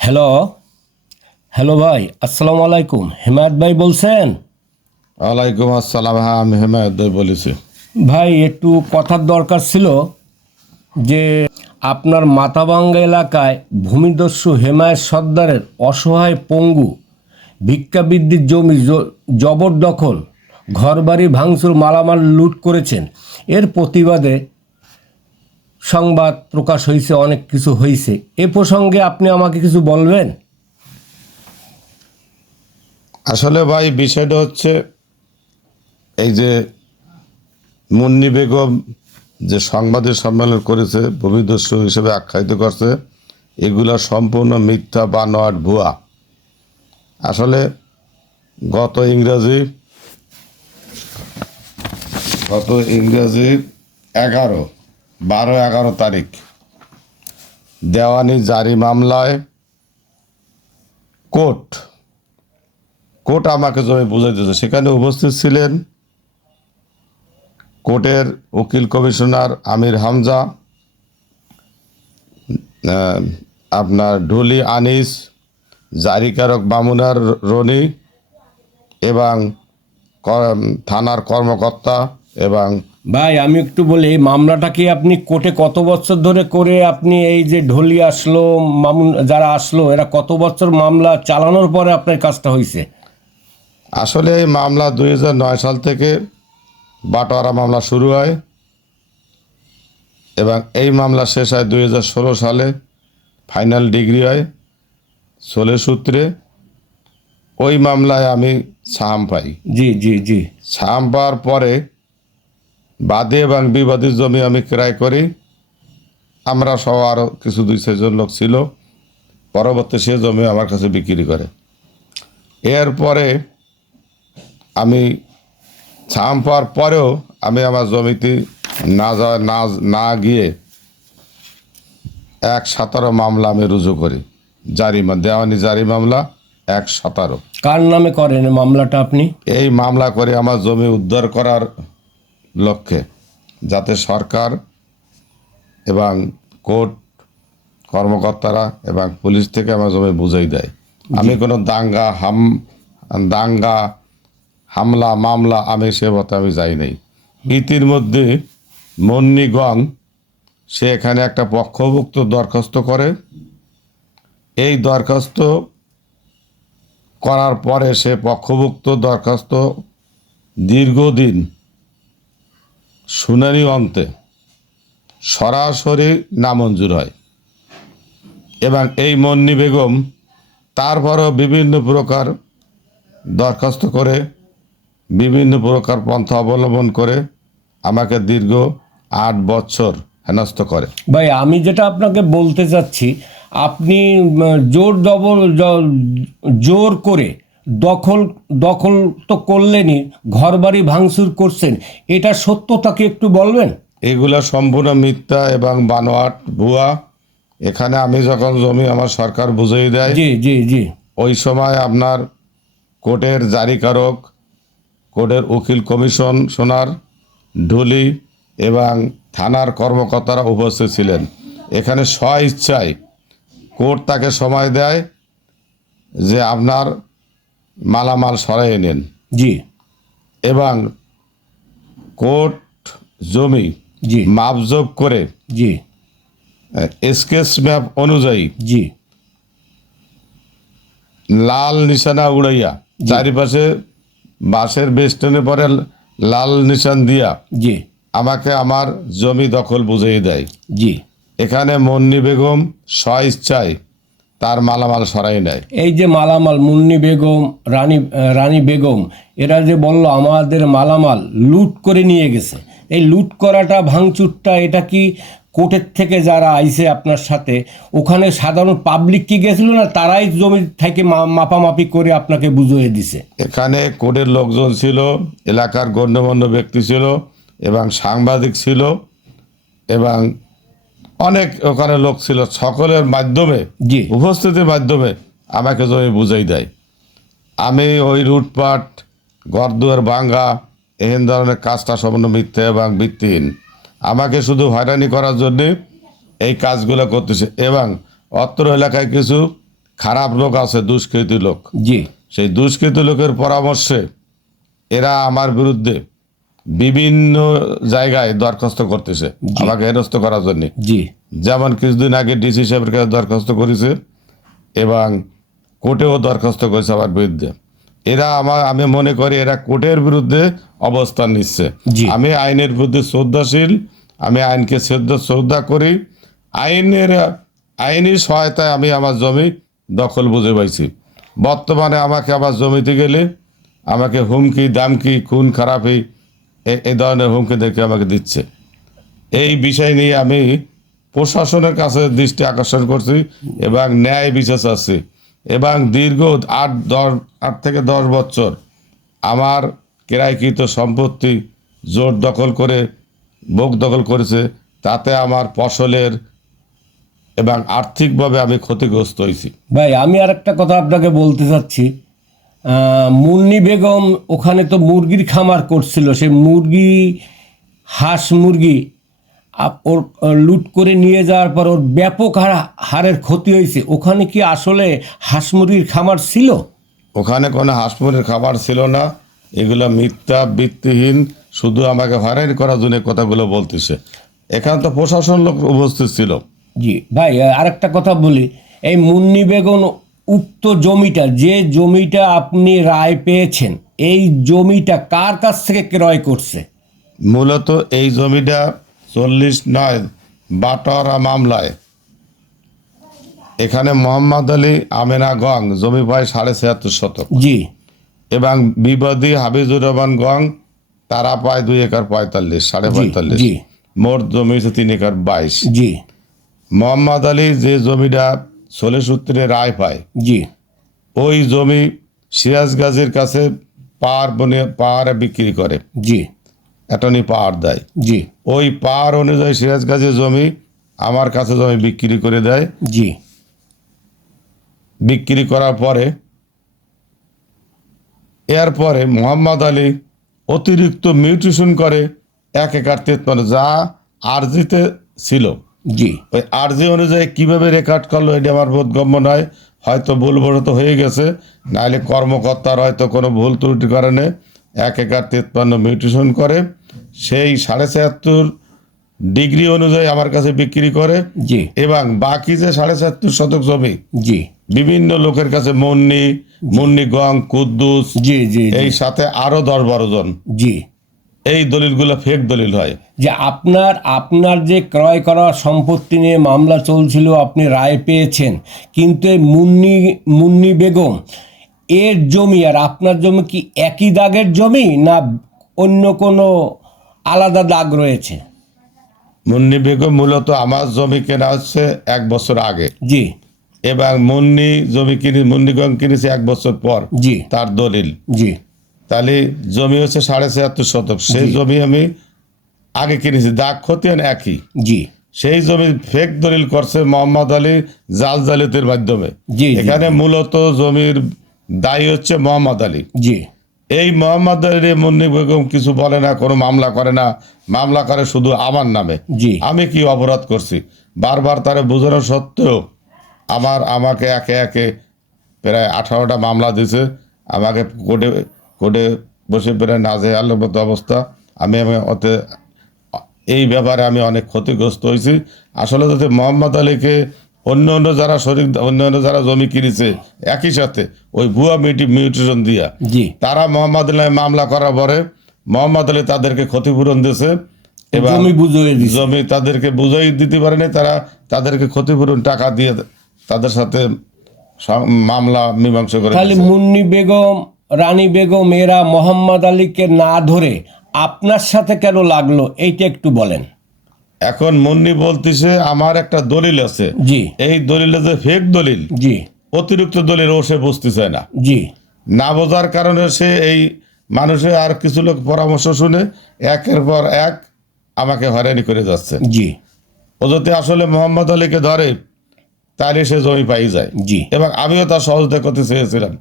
Hello hello ভাই আসসালামু আলাইকুম। হেমায়ত ভাই বলছেন? ওয়ালাইকুম আসসালাম হ্যাঁ আমি হেমায়ত ভাই বলেছি। ভাই একটু কথার দরকার ছিল যে আপনার মাথাভাঙ্গা এলাকায় ভূমিদস্যু হেমায়ত সর্দারের অসহায় পঙ্গু ভিক্ষাবৃদ্ধির জমি জবরদখল ঘরবাড়ি ভাঙচুর মালামাল লুট করেছেন। এর প্রতিবাদে সংবাদ প্রকাশ হয়েছে অনেক কিছু হয়েছে এ প্রসঙ্গে আপনি আমাকে কিছু বলবেন? আসলে ভাই, বিষয়টা হচ্ছে এই যে মুন্নি বেগম যে সংবাদের সম্মেলন করেছে, ভূমিদস্যু হিসেবে আখ্যায়িত করছে, এগুলো সম্পূর্ণ মিথ্যা বা নট ভুয়া। আসলে গত ইংরাজি গত ইংরাজি এগারো বারো, এগারো তারিখ। দেওয়ানি জারি মামলায় কোর্ট কোর্ট আমাকে জমি বুঝাই দিয়েছে। সেখানে উপস্থিত ছিলেন কোর্টের উকিল কমিশনার আমির হামজা আপনার ঢুলি আনিস, জারিকারক বামুনার রনি এবং থানার কর্মকর্তা এবং ভাই আমি একটু বলি এই মামলাটা কি আপনি কোর্টে কত বছর ধরে করে আপনি এই যে ঢলি আসলো মামুন যারা আসলো এরা কত বছর মামলা চালানোর পরে আপনার কাজটা হয়েছে আসলে এই মামলা দুই হাজার নয় সাল থেকে বাটোয়ারা মামলা শুরু হয় এবং এই মামলা শেষ হয় দুই হাজার ষোলো সালে ফাইনাল ডিগ্রি হয় সোলে সূত্রে। ওই মামলায় আমি সাম পাই। জি জি জি। সাম পাওয়ার পরে বাদী এবং বিবাদী জমি আমি ক্রয় করি। আমরা সহ আরও কিছু দুই চারজন লোক ছিল। পরবর্তী সে জমি আমার কাছে বিক্রি করে। এরপরে আমি ছাম পাওয়ার পরেও আমি আমার জমিতে না যাওয়া না না গিয়ে এক সতেরো মামলা আমি রুজু করি। জারিমা দেওয়ানি জারি মামলা এক সতেরো। কার নামে করেন মামলাটা আপনি? এই মামলা করে আমার জমি উদ্ধার করার লক্ষ্যে, যাতে সরকার এবং কোর্ট কর্মকর্তারা এবং পুলিশ থেকে আমার জমি বুঝাই দেয়। আমি কোনো দাঙ্গা, হাম, দাঙ্গা, হামলা, মামলা, আমি সে মতে আমি যাই নাই। ইতির মধ্যে মন্নি গং সে এখানে একটা পক্ষভুক্ত দরখাস্ত করে। এই দরখাস্ত করার পরে সে পক্ষভুক্ত দরখাস্ত দীর্ঘদিন শুনানি অন্তে সরাসরি নামঞ্জুর হয়। এবং এই মন্নি বেগম তারপরও বিভিন্ন প্রকার দরখাস্ত করে, বিভিন্ন প্রকার পন্থা অবলম্বন করে আমাকে দীর্ঘ আট বছর হেনস্থ করে। ভাই, আমি যেটা আপনাকে বলতে চাচ্ছি, আপনি জোর দবল জোর করে দখল দখল তো করলেনই ঘরবাড়ি ভাঙচুর করছেন। এটা সত্যতাকে একটু বলবেন? এগুলা সম্পূর্ণ মিথ্যা এবং বানোয়াট ভুয়া। এখানে আমি যখন জমি আমার সরকার বুঝিয়ে দেয় জি জি জি। ওই সময় আপনার কোর্টের জারিকারক কোর্টের উকিল কমিশন সোনার ঢুলি এবং থানার কর্মকর্তারা উপস্থিত ছিলেন। এখানে স্ব ইচ্ছায় কোর্ট তাকে সময় দেয় যে আপনার মালামাল সরাই নেন। জি। এবং কোর্ট জমি জি। মাপজোপ করে জি। স্কেচ ম্যাপ অনুযায়ী জি। লাল নিশানা উড়াইয়া চারিপাশে বাসের বেস্টনে পরে লাল নিশান দিয়া জি। আমাকে আমার জমি দখল বুঝিয়ে দেয়। জি। এখানে মন্নি বেগম স্ব ইচ্ছায় তার মালামাল সরাই নেয়। এই যে মালামাল মুন্নি বেগম রানী রানী বেগম এরা যে বলল আমাদের মালামাল লুট করে নিয়ে গেছে। এই লুট করাটা ভাঙচুরটা এটা কি কোর্টের থেকে যারা আইছে আপনার সাথে ওখানে সাধারণ পাবলিক কি গেছিল না তারাই জমি থেকে মাপামাপি করে আপনাকে বুঝিয়ে দিছে? এখানে কোর্টের লোকজন ছিল এলাকার গণ্যমান্য ব্যক্তি ছিল এবং সাংবাদিক ছিল এবং অনেক ওখানে লোক ছিল সকলের মাধ্যমে জি। উপস্থিতির মাধ্যমে আমাকে জমি বুঝাই দেয়। আমি ওই রুটপাট ঘরদুয়ার ভাঙ্গা এহেন ধরনের কাজটা সম্পূর্ণ মিথ্যা এবং ভিত্তিহীন। আমাকে শুধু হয়রানি করার জন্যে এই কাজগুলো করতেছে এবং অত্র এলাকায় কিছু খারাপ লোক আছে দুষ্কৃতী লোক। জি। সেই দুষ্কৃতী লোকের পরামর্শে এরা আমার বিরুদ্ধে বিভিন্ন জায়গায় দরখাস্ত করতেছে আমাকে হেনস্থ করার জন্য। জি। যেমন কিছুদিন আগে ডিসি সাহেবের কাছে দরখাস্ত করেছে এবং কোর্টেও দরখাস্ত করেছে আমার বিরুদ্ধে। এরা আমার আমি মনে করি এরা কোর্টের বিরুদ্ধে অবস্থান নিচ্ছে। আমি আইনের প্রতি শ্রদ্ধাশীল আমি আইনকে শ্রদ্ধা শ্রদ্ধা করি। আইনের আইনি সহায়তায় আমি আমার জমি দখল বুঝে পাইছি। বর্তমানে আমাকে আমার জমিতে গেলে আমাকে হুমকি দামকি খুন খারাপি এ- ধরনের হুমকি দেখে আমাকে দিচ্ছে। এই বিষয় নিয়ে আমি প্রশাসনের কাছে দৃষ্টি আকর্ষণ করছি এবং ন্যায় বিচার চাচ্ছি এবং দীর্ঘ আট দশ, আট থেকে দশ বছর আমার কেরাইকৃত সম্পত্তি জোর দখল করে বোক দখল করেছে, তাতে আমার ফসলের এবং আর্থিকভাবে আমি ক্ষতিগ্রস্ত হয়েছি। ভাই, আমি আর একটা কথা আপনাকে বলতে চাচ্ছি। মুন্নি বেগম ওখানে তো মুরগির খামার করছিল। সেই মুরগি হাঁস মুরগি ওর লুট করে নিয়ে যাওয়ার পর ওর ব্যাপক হার- হারের ক্ষতি হয়েছে। ওখানে কি আসলে হাঁস মুরগির খামার ছিল? ওখানে কোনো হাঁস মুরগির খাবার ছিল না। এগুলো মিথ্যা বৃত্তিহীন শুধু আমাকে হয়রানি করার জন্য কথাগুলো বলতেছে। এখানে তো প্রশাসন লোক উপস্থিত ছিল। জি ভাই আরেকটা কথা বলি। এই মুন্নি বেগম উক্ত জমিটা যে জমিটা আপনি রায় পেয়েছেন এই জমিটা কার কাছ থেকে ক্রয় করছে? মূলত এই জমিটা চল্লিশ নয় বাটোয়ারা মামলায়। এখানে মোহাম্মদ আলী আমেনা গং জমি পায় সাড়ে ছিয়াত্তর শতক। জি। এবং বিবাদী হাবিজুর রহমান গং তারা পায় দুই একর পঁয়তাল্লিশ সাড়ে পঁয়তাল্লিশ। জি। মোট জমি হচ্ছে তিন একর বাইশ। জি। মোহাম্মদ আলী যে জমিটা ষোলো সূত্রে রায় পায়। জি। ওই জমি সিরাজ গাজীর কাছে পাহাড় বনে পাহাড়ে বিক্রি করে। জি। এটনি পাহাড় দেয়। জি। ওই পাহাড় অনুযায়ী সিরাজ গাজীর জমি আমার কাছে জমি বিক্রি করে দেয়। জি। বিক্রি করার পরে এরপরে মোহাম্মদ আলী অতিরিক্ত মিউটেশন করে এক একর তেতপান্ন যা আরজিতে ছিল। জি। ওই আরজি অনুযায়ী কীভাবে রেকর্ড করল এটা আমার বোধগম্য নয়। হয়তো ভুলবশত হয়ে গেছে নাহলে কর্মকর্তার হয়তো কোনো ভুল ত্রুটি করে কারণে এক একার তেতপান্ন মিউটেশন করে। সেই সাড়ে ছিয়াত্তর ডিগ্রি অনুযায়ী আমার কাছে বিক্রি করে জি। এবং বাকি যে সাড়ে ছিয়াত্তর শতক জমি জি। বিভিন্ন লোকের কাছে মুন্নি মুন্নি গং কুদ্দুস জি জি। এই সাথে আরও দশ বারো জন। জি। এই দলিলগুলো ফেক দলিল হয়। যে আপনার আপনার যে ক্রয় করা সম্পত্তি নিয়ে মামলা চলছিল আপনি রায় পেয়েছেন। কিন্তু এই মুন্নি মুন্নি বেগম এর জমি আর আপনার জমি কি একই দাগের জমি না অন্য কোনো আলাদা দাগ রয়েছে? মুন্নি বেগম মূলত আমার জমি কেনা হচ্ছে এক বছর আগে। জি। এবং মুন্নি জমি কিনে মুন্নি গং কিনেছে এক বছর পর। জি। তার দলিল। জি। তাহলে জমি হচ্ছে সাড়ে ছিয়াত্তর শতক। সেই জমি আমি আগে কিনেছি দাগ খতিয়ান একই। জি। সেই জমি ফেক দলিল করছে মোহাম্মদ আলী জাল জালিতের মাধ্যমে। এখানে মূলত জমির দায়ী হচ্ছে মোহাম্মদ আলী। জি। এই মোহাম্মদ আলী মুন্নি বেগম কিছু বলে না কোনো মামলা করে না। মামলা করে শুধু আমার নামে। জি। আমি কি অপরাধ করছি? বারবার তারা বোঝানো সত্ত্বেও আমার আমাকে একে একে প্রায় আঠারোটা মামলা দিছে আমাকে কোর্টে কোর্টে বসে প্রায় নাজে আলোর মতো অবস্থা আমি আমি ওতে এই ব্যাপারে আমি অনেক ক্ষতিগ্রস্ত হয়েছি। আসলে যদি মোহাম্মদ আলীকে অন্য অন্য যারা শরীর অন্য অন্য যারা জমি কিনেছে একই সাথে ওই ভুয়া মিউটি মিউটেশন দিয়া তারা মোহাম্মদ আলী মামলা করার পরে মোহাম্মদ আলী তাদেরকে ক্ষতিপূরণ দিয়েছে। এবং জমি তাদেরকে বুঝাই দিতে পারেনি তারা তাদেরকে ক্ষতিপূরণ টাকা দিয়ে তাদের সাথে মামলা মীমাংসা করে মুন্নি বেগম রানী বেগম এরা মোহাম্মদ আলীকে না ধরে আপনার সাথে কেন লাগল? এইটা একটু বলেন। এখন মুন্নি বলতেছে আমার একটা দলিল আছে। জি। এই দলিলে যে ফেক দলিল জি। অতিরিক্ত দলিল ও সে বুঝতে চায় না। জি। না বোঝার কারণে সে এই মানুষের আর কিছু লোক পরামর্শ শুনে একের পর এক আমাকে হয়রানি করে যাচ্ছে। জি। ও যদি আসলে মোহাম্মদ আলীকে ধরে তাহলে সে জমি পাই যায়। জি। এবং আমিও তার সহযোগিতা করতে চেয়েছিলাম।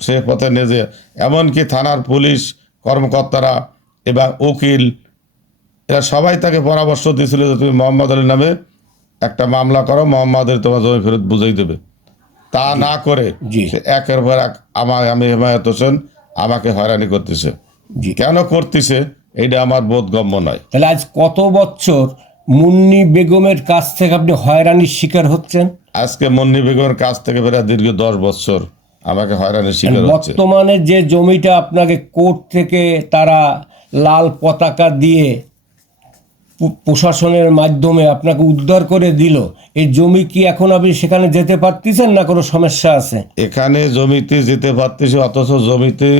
সে পথে নিয়ে যে এমনকি থানার পুলিশ কর্মকর্তারা এবং উকিল এরা সবাই তাকে পরামর্শ দিয়েছিল যে তুমি মোহাম্মদ আলীর নামে একটা মামলা করো মোহাম্মদ আলী তোমার জমি ফেরত বুঝাই দেবে। তা না করে একের পর এক আমার আমি হেমায়ত হোসেন আমাকে হয়রানি করতেছে। কেন করতেছে? এটা আমার বোধগম্য নয়। তাহলে আজ কত বছর মুন্নি বেগমের কাছ থেকে আপনি হয়রানির শিকার হচ্ছেন? আজকে মুন্নি বেগমের কাছ থেকে প্রায় দীর্ঘ দশ বছর আমাকে হয়রানির শিকার হচ্ছে। বর্তমানে যে জমিটা আপনাকে কোর্ট থেকে তারা লাল পতাকা দিয়ে প্রশাসনের মাধ্যমে আপনাকে উদ্ধার করে দিল এই জমি কি এখন আপনি সেখানে যেতে পারতেছেন না কোনো সমস্যা আছে? এখানে জমিতে যেতে পারতেছি অথচ জমিতে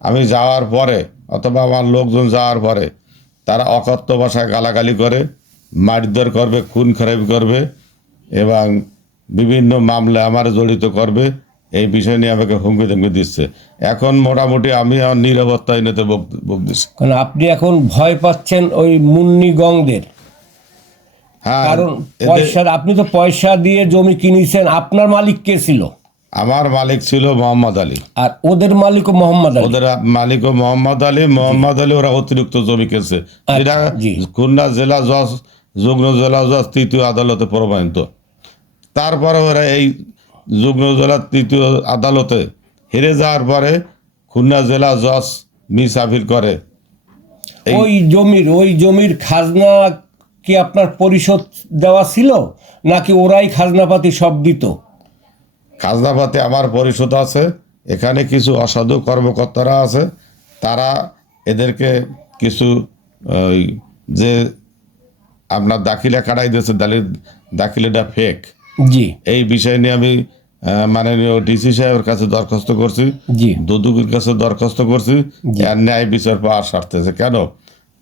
আমি যাওয়ার পরে অথবা আমার লোকজন যাওয়ার পরে তারা অকথ্য ভাষায় গালাগালি করে মারধর করবে খুন খারাপ করবে এবং বিভিন্ন মামলায় আমার জড়িত করবে। এই বিষয় নিয়ে আমাকে হুমকি ধমকি দিচ্ছে। এখন মোটামুটি আমি আমার নিরাপত্তাহীনতে ভোগ দিচ্ছি। কারণ আপনি এখন ভয় পাচ্ছেন ওই মুন্নি গংদের হ্যাঁ কারণ পয়সা আপনি তো পয়সা দিয়ে জমি কিনেছেন আপনার মালিক কে ছিল? আমার মালিক ছিল মোহাম্মদ আলী। আর ওদের মালিকও মোহাম্মদ আলী? ওদের মালিক ও মোহাম্মদ আলী মোহাম্মদ আলী ওরা অতিরিক্ত জমি কিনছে। যেটা খুলনা জেলা জজ যুগ্ম জেলা জজ তৃতীয় আদালতে প্রমাণিত। তারপরে ওরা এই যুগ্ম জেলা তৃতীয় আদালতে হেরে যাওয়ার পরে খুলনা জেলা জজ মিস আপিল করে ওই জমির ওই জমির খাজনা কি আপনার পরিশোধ দেওয়া ছিল নাকি ওরাই খাজনাপাতি সব দিত? খাজনাপাতি আমার পরিশোধ আছে এখানে কিছু অসাধু কর্মকর্তারা আছে তারা এদেরকে কিছু যে আপনার দাখিলা কাটাই দিয়েছে দালিল দাখিলাটা ফেক জি। এই বিষয় নিয়ে আমি মাননীয় ডিসি সাহেবের কাছে দরখাস্ত করছি। জি। দুদুকের কাছে দরখাস্ত করছি। আর ন্যায় বিচার পাওয়ার স্বার্থেছে কেন?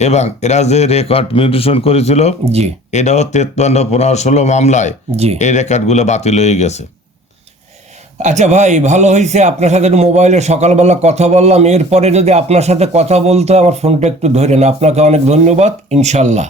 এবং এরা যে রেকর্ড মিউটেশন করেছিল জি। এটাও তেতপান্ন পনেরো ষোলো মামলায় জি। এই রেকর্ডগুলো বাতিল হয়ে গেছে। আচ্ছা ভাই ভালো হয়েছে। আপনার সাথে মোবাইলে সকালবেলা কথা বললাম। এরপরে যদি আপনার সাথে কথা বলতে আমার ফোনটা একটু ধরেন। আপনাকে অনেক ধন্যবাদ। ইনশাল্লাহ।